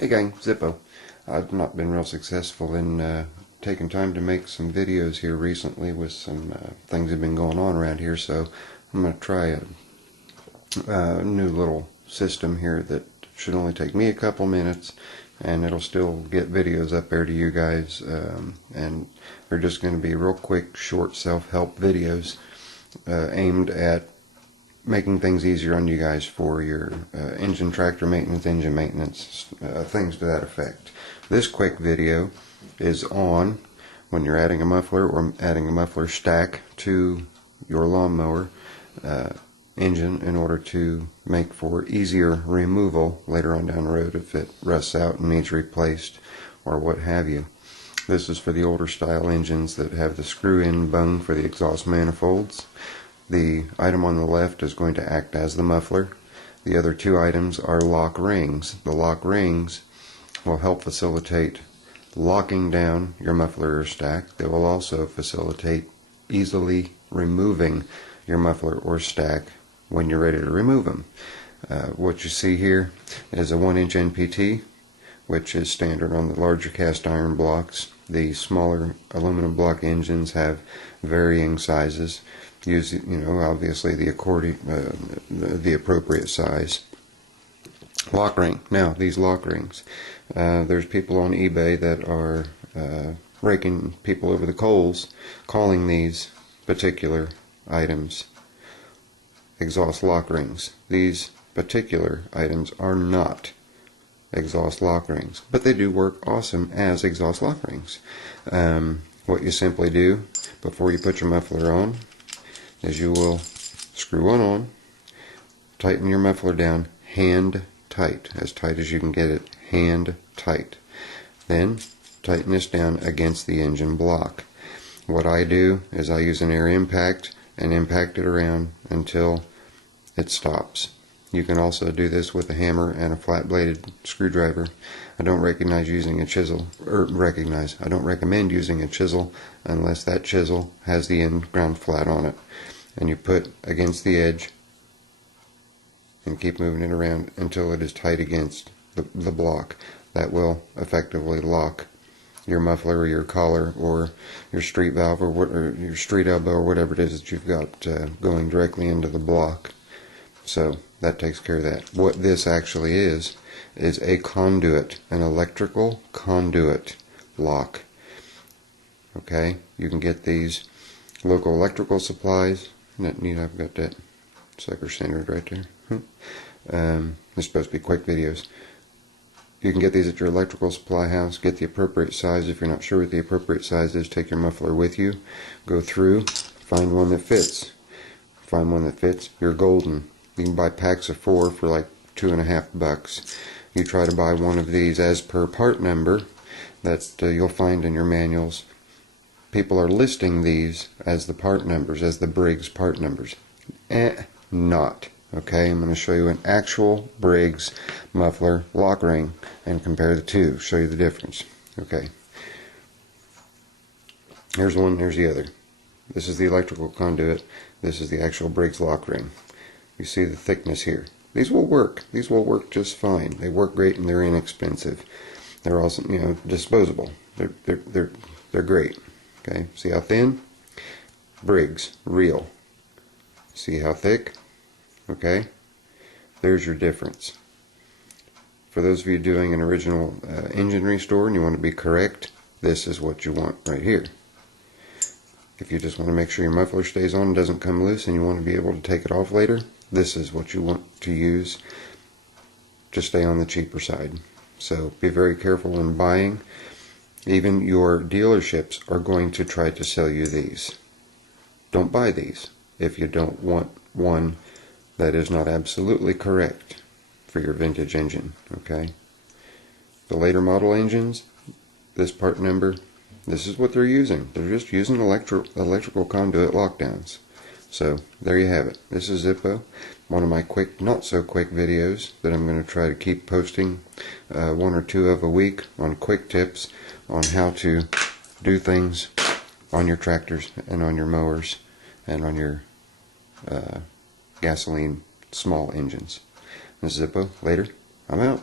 Hey gang, Zippo. I've not been real successful in taking time to make some videos here recently with some things that have been going on around here, so I'm going to try a new little system here that should only take me a couple minutes, and it'll still get videos up there to you guys, and they're just going to be real quick, short self-help videos aimed at making things easier on you guys for your engine tractor maintenance, engine maintenance, things to that effect. This quick video is on when you're adding a muffler or adding a muffler stack to your lawnmower engine in order to make for easier removal later on down the road if it rusts out and needs replaced or what have you. This is for the older style engines that have the screw-in bung for the exhaust manifolds. The item on the left is going to act as the muffler. The other two items are lock rings. The lock rings will help facilitate locking down your muffler or stack. They will also facilitate easily removing your muffler or stack when you're ready to remove them. What you see here is a 1-inch NPT, which is standard on the larger cast iron blocks. The smaller aluminum block engines have varying sizes. Use, obviously the the appropriate size. Lock ring. Now, these lock rings. There's people on eBay that are raking people over the coals, calling these particular items exhaust lock rings. These particular items are not exhaust lock rings, but they do work awesome as exhaust lock rings. What you simply do before you put your muffler on is you will screw one on, tighten your muffler down hand tight as you can get it, hand tight. Then tighten this down against the engine block. What I do is I use an air impact and impact it around until it stops. You can also do this with a hammer and a flat-bladed screwdriver. I don't recommend using a chisel unless that chisel has the end ground flat on it. And you put against the edge and keep moving it around until it is tight against the block. That will effectively lock your muffler or your collar or your street valve or your street elbow or whatever it is that you've got going directly into the block. So that takes care of that. What this actually is a conduit, an electrical conduit lock. Okay, you can get these local electrical supplies. Isn't that neat? I've got that sucker centered right there. They're supposed to be quick videos. You can get these at your electrical supply house. Get the appropriate size. If you're not sure what the appropriate size is, take your muffler with you. Go through, find one that fits. Find one that fits, you're golden. You can buy packs of 4 for like $2.50. You try to buy one of these as per part number that you'll find in your manuals. People are listing these as the part numbers, as the Briggs part numbers. Not. Okay, I'm going to show you an actual Briggs muffler lock ring and compare the two, show you the difference. Okay. Here's one, here's the other. This is the electrical conduit. This is the actual Briggs lock ring. You see the thickness here. These will work. These will work just fine. They work great and they're inexpensive. They're also, disposable. They're great. Okay, see how thin? Briggs, real. See how thick? Okay, there's your difference. For those of you doing an original engine restore and you want to be correct, this is what you want right here. If you just want to make sure your muffler stays on and doesn't come loose and you want to be able to take it off later, this is what you want to use to stay on the cheaper side. So be very careful when buying. Even your dealerships are going to try to sell you these. Don't buy these if you don't want one that is not absolutely correct for your vintage engine. Okay. The later model engines, this part number, this is what they're using. They're just using electrical conduit lockdowns. So there you have it. This is Zippo, one of my quick, not so quick videos that I'm going to try to keep posting 1 or 2 of a week on quick tips on how to do things on your tractors and on your mowers and on your gasoline small engines. This is Zippo. Later. I'm out.